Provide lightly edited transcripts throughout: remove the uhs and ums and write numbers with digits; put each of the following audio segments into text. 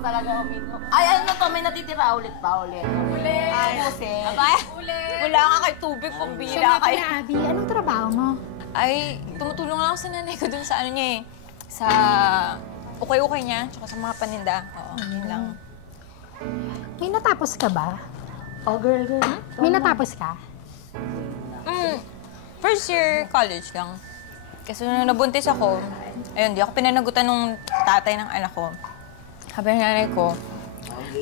talaga uminom. Ay, ano to? May natitira ulit pa ulit. Ulit! Ay, kasi. Ulit! Wala nga kay tubig, pambira Siya nga kayo. pala, Abby. Anong trabaho mo? Ay, tumutulong lang ako sa nanay ko dun sa ano niya eh. Sa ukay-ukay niya, tsaka sa mga paninda. Oo, yun lang. May natapos ka ba? Oh, girl. May natapos ka? First year college lang. Kasi nung nabuntis ako, ayun, di ako pinanagutan nung tatay ng anak ko. Sabi ng nanay ko,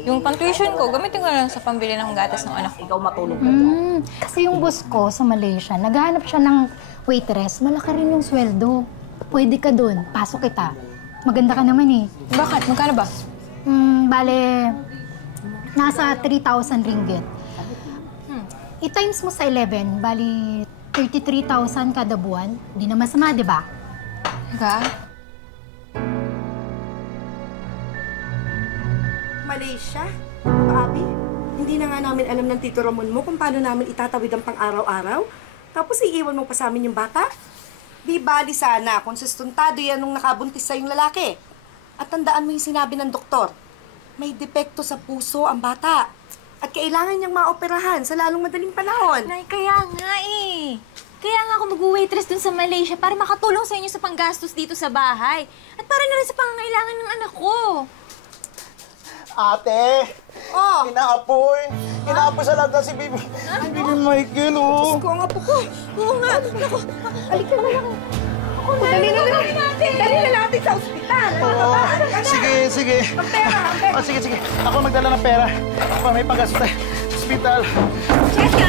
yung pang-tuition ko, gamitin ko lang sa pambili ng gatas ng anak ko. Ikaw matulog ka dyan. Kasi yung boss ko sa Malaysia, naghahanap siya ng waitress. Malaki rin yung sweldo. Pwede ka dun. Pasok kita. Maganda ka naman eh. Bakit? Magkano ba? Bale, nasa 3,000 ringgit. I-times mo sa 11, bali 33,000 kada buwan. Di na masama, di ba? Ika? Malaysia? Abi, hindi na nga namin alam ng Tito Ramon mo kung paano namin itatawid ang pang-araw-araw. Tapos iiwan mo pa sa amin yung bata? Di bali sana kung sustuntado yan nung nakabuntis sa yung lalaki. At tandaan mo yung sinabi ng doktor, may depekto sa puso ang bata. At kailangan niyang maoperahan sa lalong madaling panahon. Nay, kaya nga eh. Kaya nga ako mag-waitress dun sa Malaysia para makatulong sa inyo sa panggastos dito sa bahay. At para na rin sa pangangailangan ng anak ko. Ate! Oh! Inaapoy! Inaapoy sa lagda si Bibi. Bibi Michael, oh! Ko nga po ko. Oo nga. Naku, Halika na lang. Dali na natin. Dali na natin sa ospital. Oo. Sige, sige. Ang pera, ang pera. Sige, sige. Ako magdala ng pera. Para may paggastos tayo. Hospital. Cheska!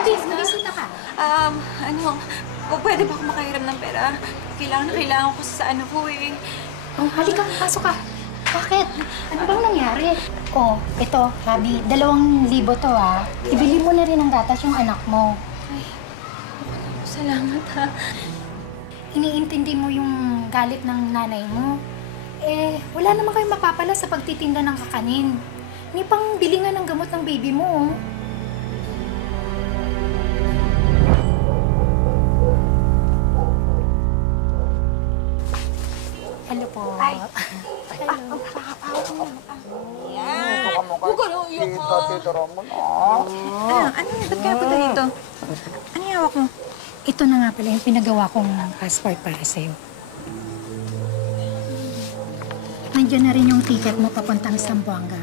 Abby, nagisita ka. Pwede ba ako makahiram ng pera? Kailangan ko sa anak ko eh. Oh, halika, pasok ka. Bakit? Ano bang nangyari? Oh, ito, Abby, 2,000 to ah. Ibili mo na rin ng gatas yung anak mo. Salamat ha. Iniintindi mo yung galit ng nanay mo. Eh, wala naman kayong mapapala sa pagtitinda ng kakanin. May pang bili nga ng gamot ng baby mo, oh. Hello po. Ay. Hello. Huwag ka na uyak ka. Tito Ramon, ah. Ano? Ba't kaya punta dito? Ano yung hawak mo? Ito na nga pala yung pinagawa kong passport para sa'yo. Nandiyan na rin yung ticket mo papuntang Zamboanga.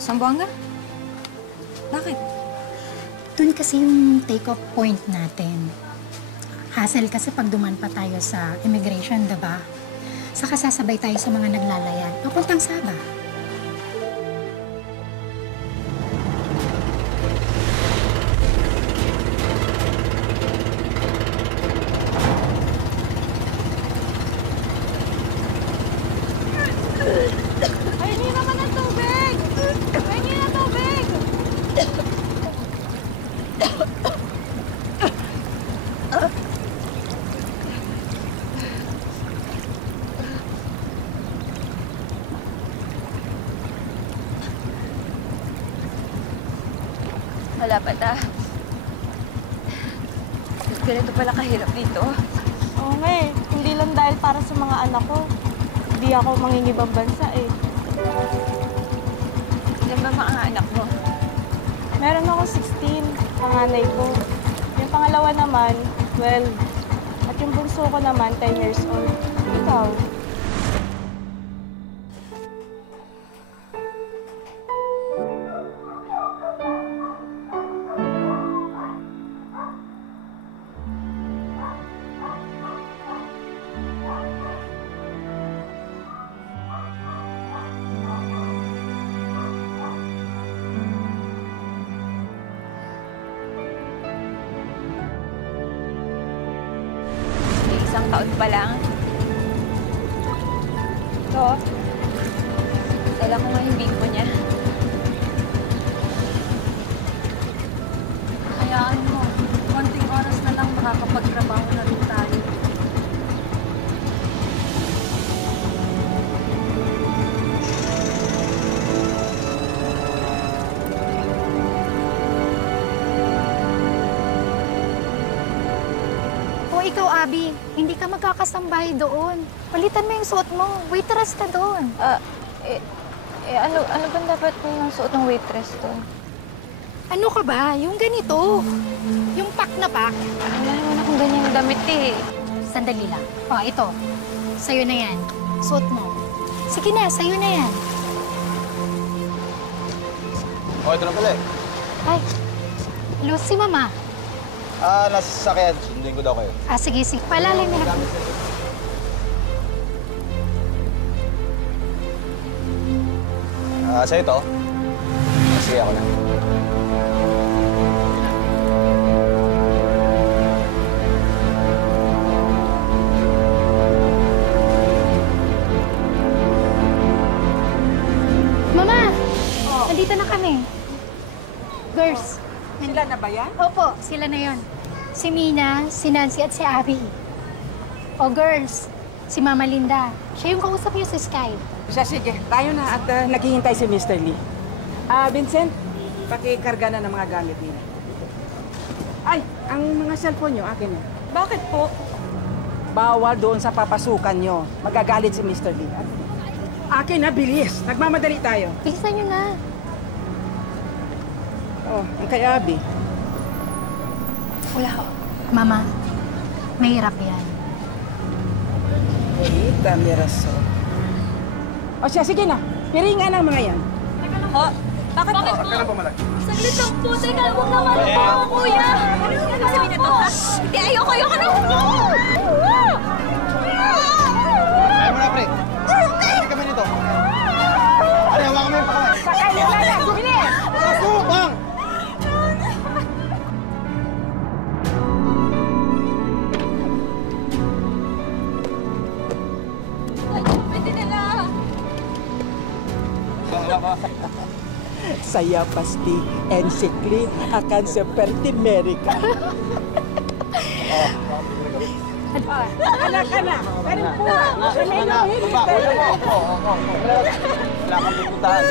Zamboanga? Bakit? Doon kasi yung take-off point natin. Hassle kasi pag duman pa tayo sa immigration, diba? Saka sasabay tayo sa mga naglalaya. Papuntang Sabah. Ayun naman ang tubig! Ayun ang tubig! Wala pa ta. Ganito pala kahirap dito. Oo nga eh. Hindi lang dahil para sa mga anak ko. Hindi ako mangingibang bansa eh. Ilan ba mga anak mo? Meron ako 16, panganay ko. Yung pangalawa naman, 12. At yung bunso ko naman, 10 years old. Ikaw? Isang taon pa lang. Ito, dala ko nga yung bimbo niya. Hayaan mo. Konting oras na lang makakapagtrabaho na rin tayo. O ikaw, Abby, Hindi ka magkakasambay doon. Palitan mo yung suot mo. Waitress ka doon. Ano ba dapat yung suot ng waitress doon? Ano ka ba? Yung ganito. Yung pack na pack. Wala naman akong ganyang damit eh. Sandali lang. O, ito. Sa'yo na yan. Suot mo. Sige na, sa'yo na yan. Ito na pala eh. Ay, hello, si Mama. Nasa sasakyan. Sundin ko daw kayo. Sige, sige. Palalim mo na. Sa'yo to? Sige, ako na. Mama! Nandito na kami. Girls. Sila na ba yan? Opo, sila na yon. Si Mina, si Nancy at si Abby. O girls, si Mama Linda. Siya yung kausap niyo sa Skype. Sige, tayo na at naghihintay si Mr. Lee. Vincent, pakikarga na ng mga gamit niya. Ay, ang mga cellphone niyo, akin na. Bakit po? Bawal doon sa papasukan niyo. Magagalit si Mr. Lee. Akin na, bilis. Nagmamadali tayo. Bilisan niyo na. Oh, ang kay Abby. Wala. Mama, mahirap yan. Bonita, miraso. O siya, sige na. Piringan ang mga yan. Ho? Bakit po? Ka na pumalaki. Saglit lang po. Teka, huwag naman po, kuya. Ano yung sabihin nito, ha? Hindi, ayoko na. Kaya mo na, pre. Hindi kami nito. Ano, hawakan mo yung pakaway. Sakay na lang! Bilis! Bang! Pwede nila. Saya pasti and sikli akan seperti mereka. Anak. Pero po, Wala kang pupuntahan.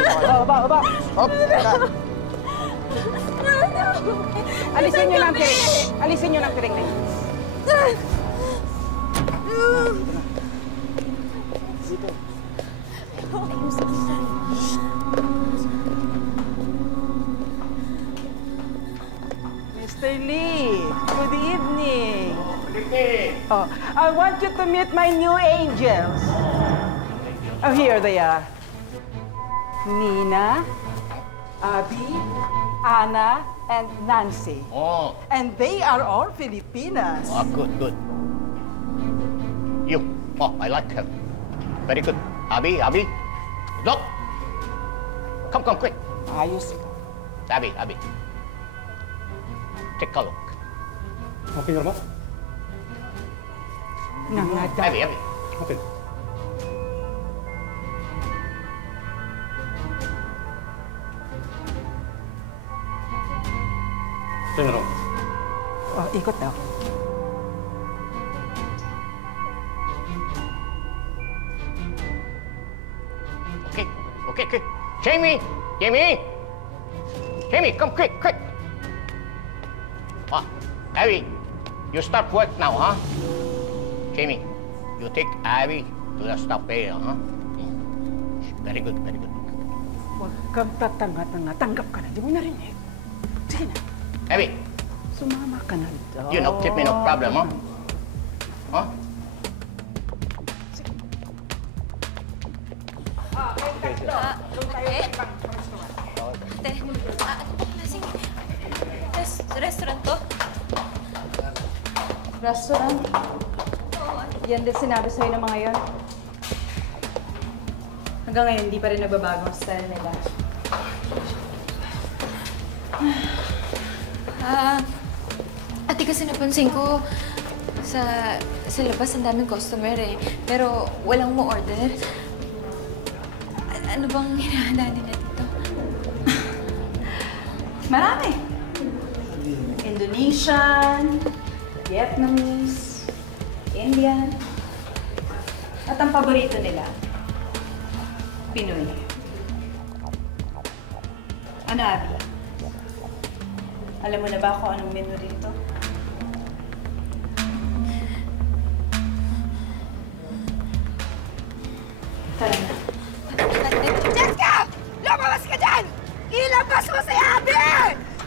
Baba. Hop, tara. Alisin niyo ng piring. Alisin niyo ng piring na yun. Mr. Lee, good evening. Oh, I want you to meet my new angels. Oh, here they are. Nina, Abby, Anna, and Nancy. Oh, And they are all Filipinas. good. You. Oh, I like her. Very good. Abby. Look. Come, quick. Ayos. Abby. Take a look. Okay na ba? Nangada. Abby. Okay. Tingnan mo. Oh, ikot daw. Okay. Jamie, come quick. Ah, Abby, you start work now, huh? Jamie, you take Abby to the staff area, huh? Very good. Huwag kang tatanga-tanga. Tanggap ka na. Di mo narinig. Sige na. Abby, Sumama ka na daw. you know, keep me no problem, huh? Huh? Restaurant to? Restaurant? Yan din sinabi sa'yo ng mga yon. Hanggang ngayon, hindi pa rin nagbabago ang style nila. Ate, kasi napansin ko sa labas ang daming customer eh. Pero walang mo order. Ano bang hinahanda nila dito? Marami. Indonesian, Vietnamese, Indian. At ang paborito nila, Pinoy. Ano, Abby? Alam mo na ba kung anong menu dito?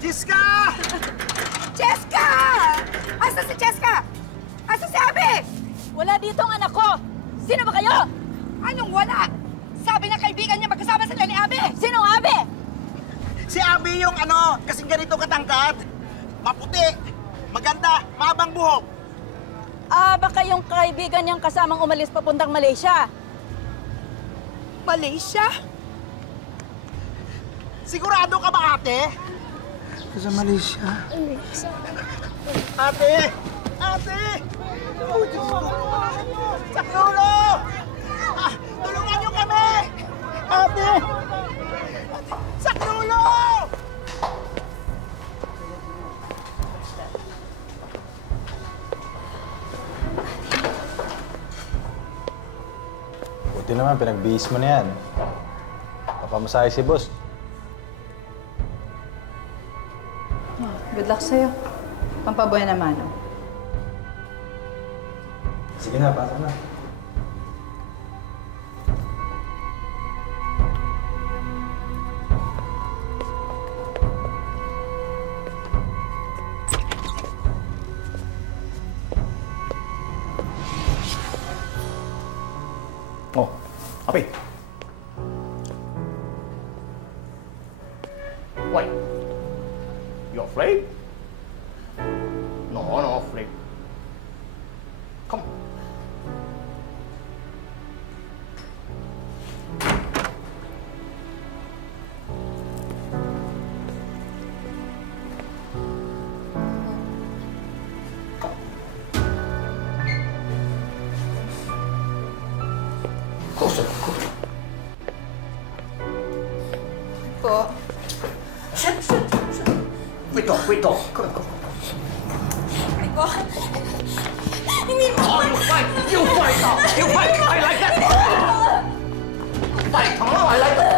Jiska! Cheska! Asa si Cheska? Asa si Abby? Wala dito ang anak ko! Sino ba kayo? Anong wala? Sabi ng kaibigan niya magkasama sila ni Abby. Sinong Abe? Si Abby yung kasing ganito katangkad. Maputi, maganda, mahabang buhok. Baka yung kaibigan niyang kasamang umalis papuntang Malaysia. Malaysia? Sigurado ka ba, ate? Sa Malaysia. Ate! Ate! Oh, Diyos ko! Sa ulo! Tulungan niyo kami! Ate! Sa ulo! Buti naman, pinagbihis mo na yan. Papamasahe si boss. Good luck sa'yo. Pampabuhay naman. Sige na, pasa na. Oh, Api. Why? You afraid? No, no afraid. Come. Closer, closer. Po. Sit. Wait, come on. Rico. Hindi mo. Oh, you fight now. You fight. I like that. Fight, come on, I like that.